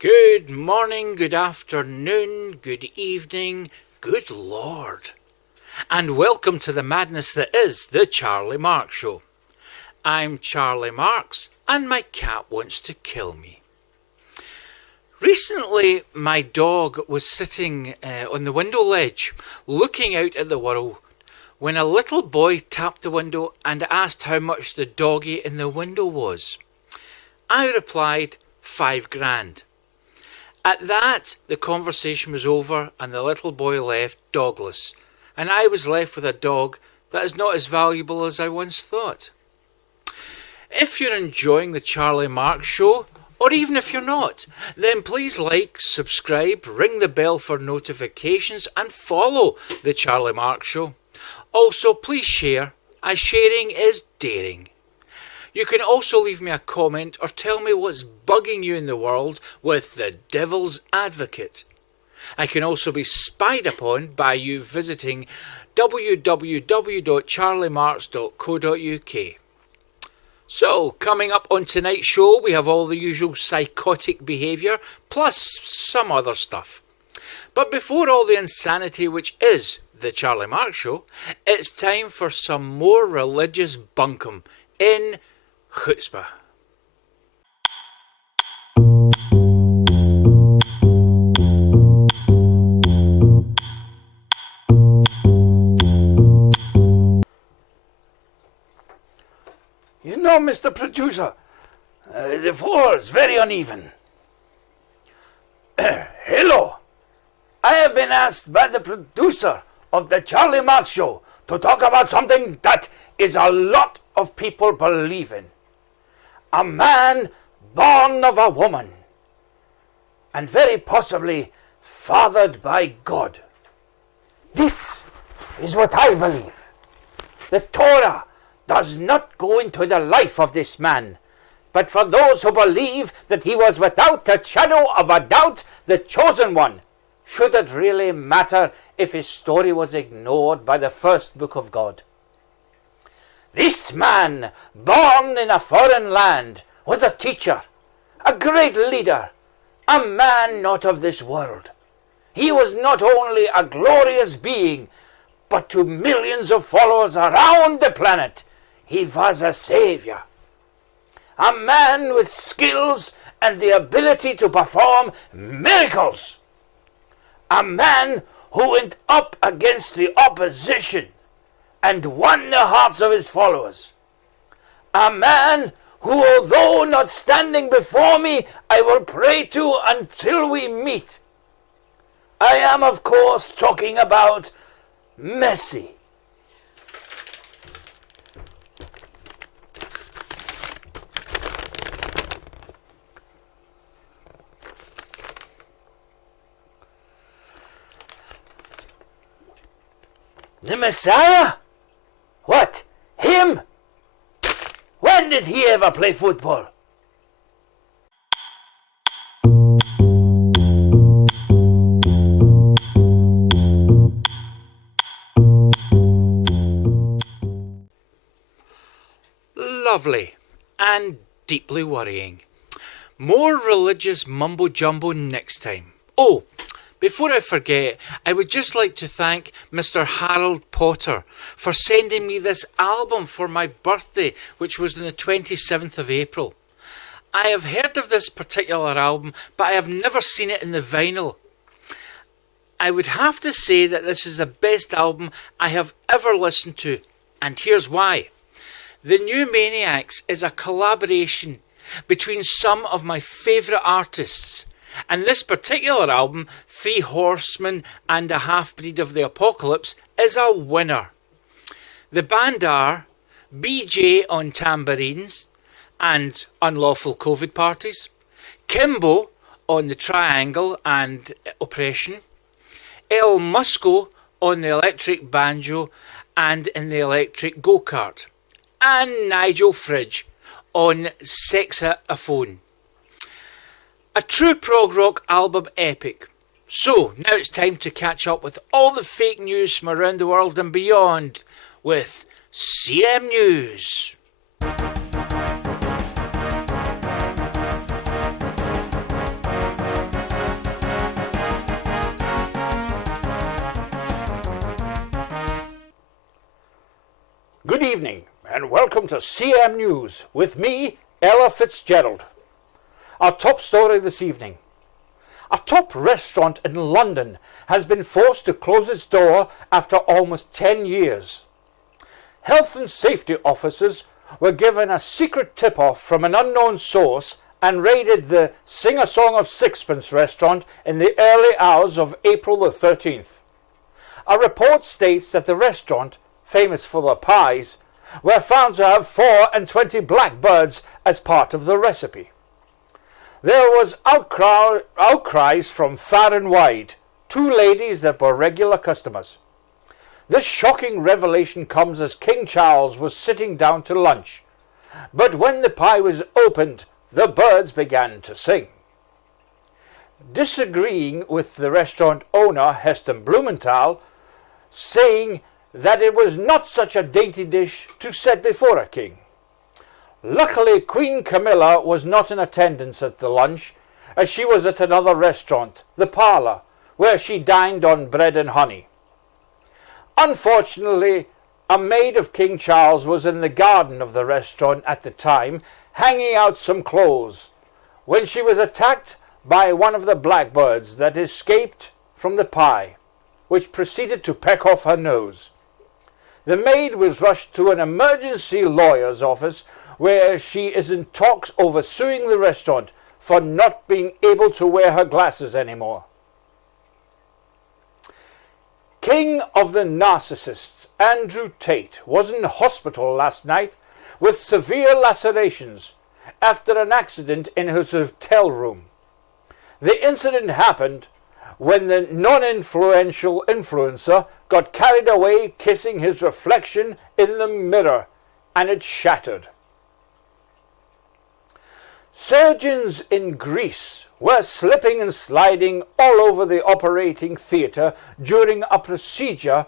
Good morning, good afternoon, good evening, good Lord. And welcome to the madness that is the Charlie Marx Show. I'm Charlie Marx, and my cat wants to kill me. Recently, my dog was sitting on the window ledge, looking out at the world, when a little boy tapped the window and asked how much the doggy in the window was. I replied, £5,000. At that, the conversation was over and the little boy left dogless, and I was left with a dog that is not as valuable as I once thought. If you're enjoying the Charlie Marx Show, or even if you're not, then please like, subscribe, ring the bell for notifications and follow the Charlie Marx Show. Also, please share, as sharing is daring. You can also leave me a comment or tell me what's bugging you in the world with the Devil's Advocate. I can also be spied upon by you visiting www.charliemarx.co.uk. So, coming up on tonight's show, we have all the usual psychotic behaviour, plus some other stuff. But before all the insanity which is the Charlie Marx Show, it's time for some more religious bunkum in Chutzpah. You know, Mr. Producer, the floor is very uneven. Hello. I have been asked by the producer of the Charlie Marx Show to talk about something that is a lot of people believe in. A man born of a woman, and very possibly fathered by God. This is what I believe. The Torah does not go into the life of this man, but for those who believe that he was without a shadow of a doubt the chosen one, should it really matter if his story was ignored by the first book of God? This man, born in a foreign land, was a teacher, a great leader, a man not of this world. He was not only a glorious being, but to millions of followers around the planet, he was a savior. A man with skills and the ability to perform miracles. A man who went up against the opposition and won the hearts of his followers. A man who, although not standing before me, I will pray to until we meet. I am, of course, talking about Messi. The Messiah? What? Him? When did he ever play football? Lovely and deeply worrying. More religious mumbo-jumbo next time. Oh, before I forget, I would just like to thank Mr. Harold Potter for sending me this album for my birthday, which was on the 27th of April. I have heard of this particular album, but I have never seen it in the vinyl. I would have to say that this is the best album I have ever listened to, and here's why. The New Maniacs is a collaboration between some of my favourite artists. And this particular album, Three Horsemen and a Half-Breed of the Apocalypse, is a winner. The band are BJ on tambourines and unlawful COVID parties, Kimbo on the triangle and oppression, El Musco on the electric banjo and in the electric go-kart, and Nigel Fridge on saxophone. A true prog rock album epic. So, now it's time to catch up with all the fake news from around the world and beyond with CM News. Good evening and welcome to CM News with me, Ella Fitzgerald. Our top story this evening. A top restaurant in London has been forced to close its door after almost 10 years. Health and safety officers were given a secret tip-off from an unknown source and raided the Sing a Song of Sixpence restaurant in the early hours of April the 13th. A report states that the restaurant, famous for their pies, were found to have 24 blackbirds as part of the recipe. There was outcries from far and wide, 2 ladies that were regular customers. This shocking revelation comes as King Charles was sitting down to lunch, but when the pie was opened, the birds began to sing. Disagreeing with the restaurant owner, Heston Blumenthal, saying that it was not such a dainty dish to set before a king. Luckily, Queen Camilla was not in attendance at the lunch, as she was at another restaurant, the Parlour, where she dined on bread and honey. Unfortunately, a maid of King Charles was in the garden of the restaurant at the time, hanging out some clothes, when she was attacked by one of the blackbirds that escaped from the pie, which proceeded to peck off her nose. The maid was rushed to an emergency lawyer's office where she is in talks over suing the restaurant for not being able to wear her glasses anymore. King of the narcissists, Andrew Tate, was in hospital last night with severe lacerations after an accident in his hotel room. The incident happened when the non-influential influencer got carried away kissing his reflection in the mirror, and it shattered. Surgeons in Greece were slipping and sliding all over the operating theatre during a procedure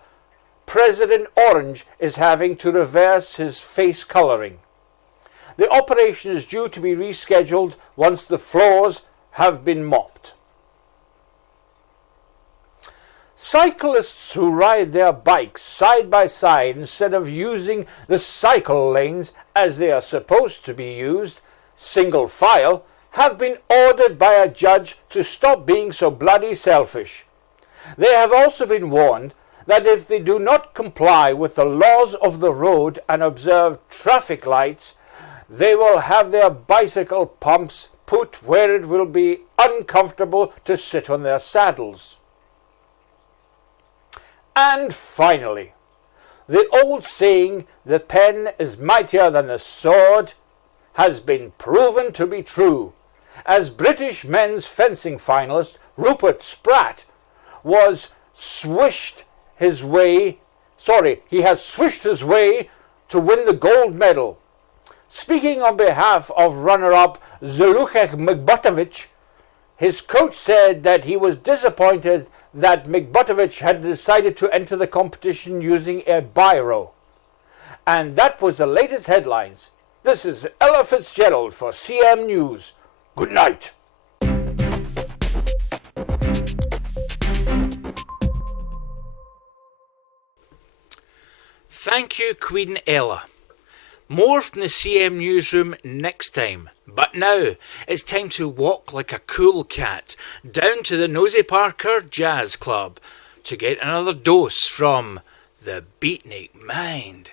President Orange is having to reverse his face colouring. The operation is due to be rescheduled once the floors have been mopped. Cyclists who ride their bikes side by side instead of using the cycle lanes as they are supposed to be used, single file, have been ordered by a judge to stop being so bloody selfish. They have also been warned that if they do not comply with the laws of the road and observe traffic lights, they will have their bicycle pumps put where it will be uncomfortable to sit on their saddles. And finally, the old saying, "the pen is mightier than the sword," has been proven to be true, as British men's fencing finalist Rupert Spratt has swished his way to win the gold medal. Speaking on behalf of runner-up Zuluchek Migbotovic, his coach said that he was disappointed that Migbotovic had decided to enter the competition using a biro. And that was the latest headlines. This is Ella Fitzgerald for CM News. Good night. Thank you, Queen Ella. More from the CM Newsroom next time. But now, it's time to walk like a cool cat down to the Nosy Parker Jazz Club to get another dose from the Beatnik Mind.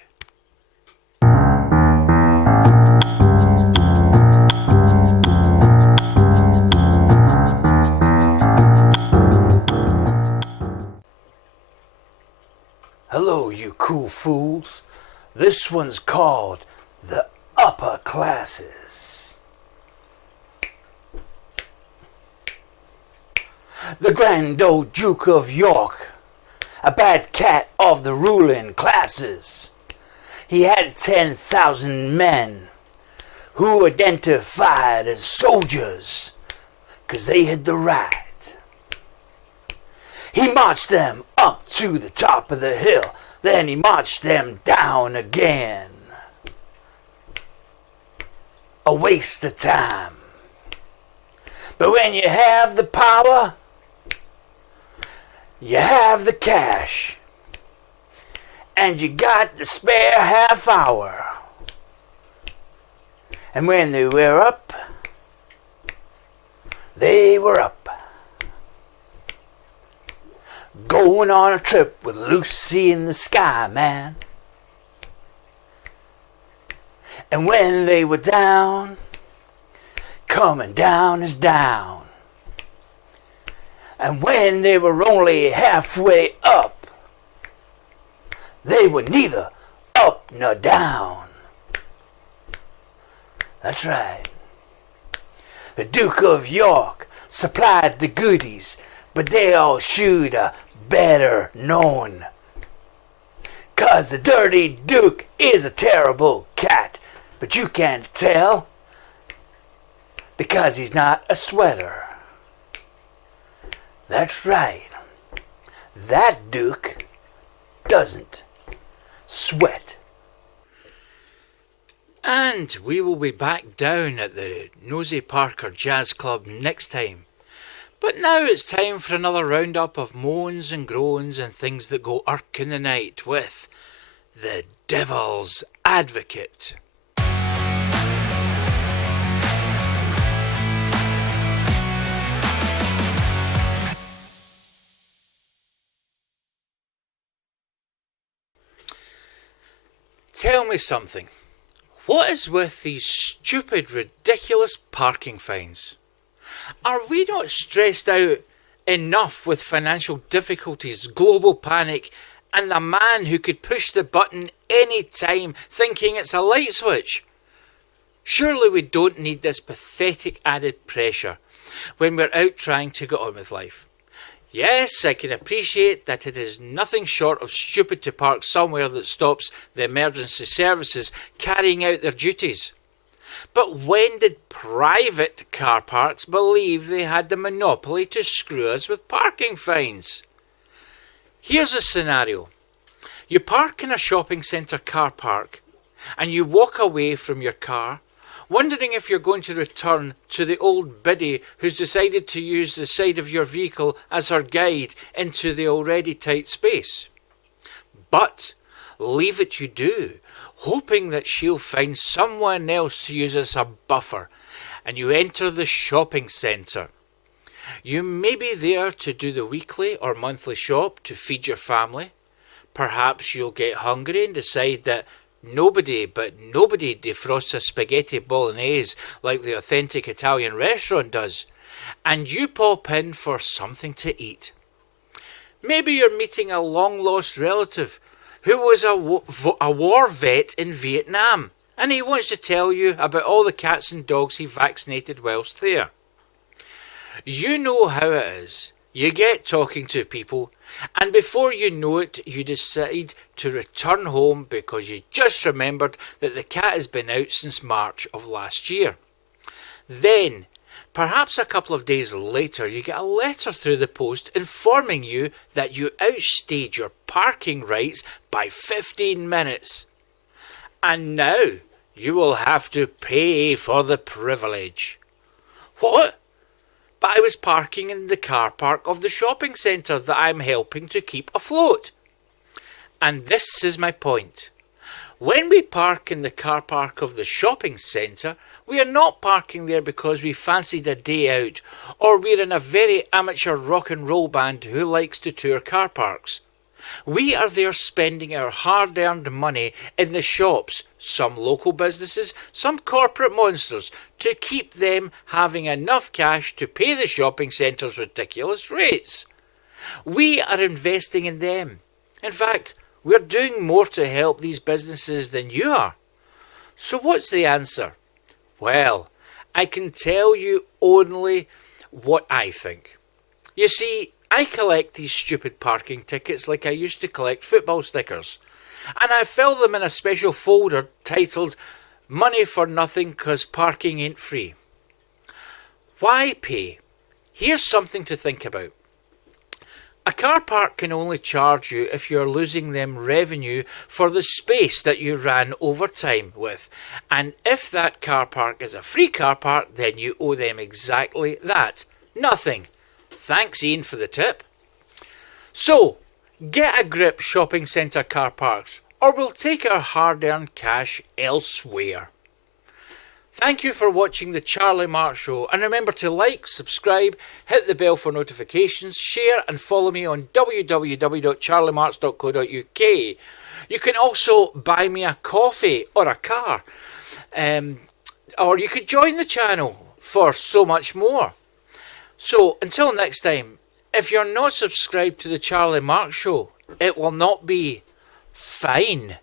Hello, you cool fools. This one's called The Upper Classes. The Grand Old Duke of York, a bad cat of the ruling classes. He had 10,000 men who identified as soldiers, 'cause they had the right. He marched them up to the top of the hill, then he marched them down again. A waste of time. But when you have the power, you have the cash. and you got the spare half hour. And when they were up, they were up. Going on a trip with Lucy in the sky, man. And when they were down, coming down is down. And when they were only halfway up, they were neither up nor down. That's right. The Duke of York supplied the goodies, but they all should have better known. 'Cause the dirty Duke is a terrible cat, but you can't tell because he's not a sweater. That's right. That Duke doesn't sweat. And we will be back down at the Nosy Parker Jazz Club next time. But now it's time for another roundup of moans and groans and things that go irk in the night with the Devil's Advocate. Tell me something. What is with these stupid, ridiculous parking fines? Are we not stressed out enough with financial difficulties, global panic, and the man who could push the button any time thinking it's a light switch? Surely we don't need this pathetic added pressure when we're out trying to get on with life. Yes, I can appreciate that it is nothing short of stupid to park somewhere that stops the emergency services carrying out their duties. But when did private car parks believe they had the monopoly to screw us with parking fines? Here's a scenario. You park in a shopping centre car park and you walk away from your car wondering if you're going to return to the old biddy who's decided to use the side of your vehicle as her guide into the already tight space. But leave it you do, hoping that she'll find someone else to use as a buffer, and you enter the shopping centre. You may be there to do the weekly or monthly shop to feed your family. Perhaps you'll get hungry and decide that nobody defrosts a spaghetti bolognese like the authentic Italian restaurant does, and you pop in for something to eat. Maybe you're meeting a long-lost relative who was a war vet in Vietnam, and he wants to tell you about all the cats and dogs he vaccinated whilst there. You know how it is. You get talking to people, and before you know it, you decide to return home because you just remembered that the cat has been out since March of last year. Then, perhaps a couple of days later, you get a letter through the post informing you that you outstayed your parking rights by 15 minutes. And now you will have to pay for the privilege. What? But I was parking in the car park of the shopping centre that I'm helping to keep afloat. And this is my point. When we park in the car park of the shopping centre, we are not parking there because we fancied a day out or we're in a very amateur rock and roll band who likes to tour car parks. We are there spending our hard-earned money in the shops, some local businesses, some corporate monsters, to keep them having enough cash to pay the shopping centre's ridiculous rates. We are investing in them. In fact, we're doing more to help these businesses than you are. So what's the answer? Well, I can tell you only what I think. You see, I collect these stupid parking tickets like I used to collect football stickers, and I fill them in a special folder titled Money for Nothing 'Cause Parking Ain't Free. Why pay? Here's something to think about. A car park can only charge you if you're losing them revenue for the space that you ran overtime with, and if that car park is a free car park, then you owe them exactly that. Nothing. Thanks, Ian, for the tip. So, Get a grip, shopping centre car parks, or we'll take our hard-earned cash elsewhere. Thank you for watching the Charlie Marx Show, and remember to like, subscribe, hit the bell for notifications, share and follow me on www.charliemarx.co.uk. You can also buy me a coffee or a car, or you could join the channel for so much more. So until next time, if you're not subscribed to the Charlie Marx Show, it will not be fine.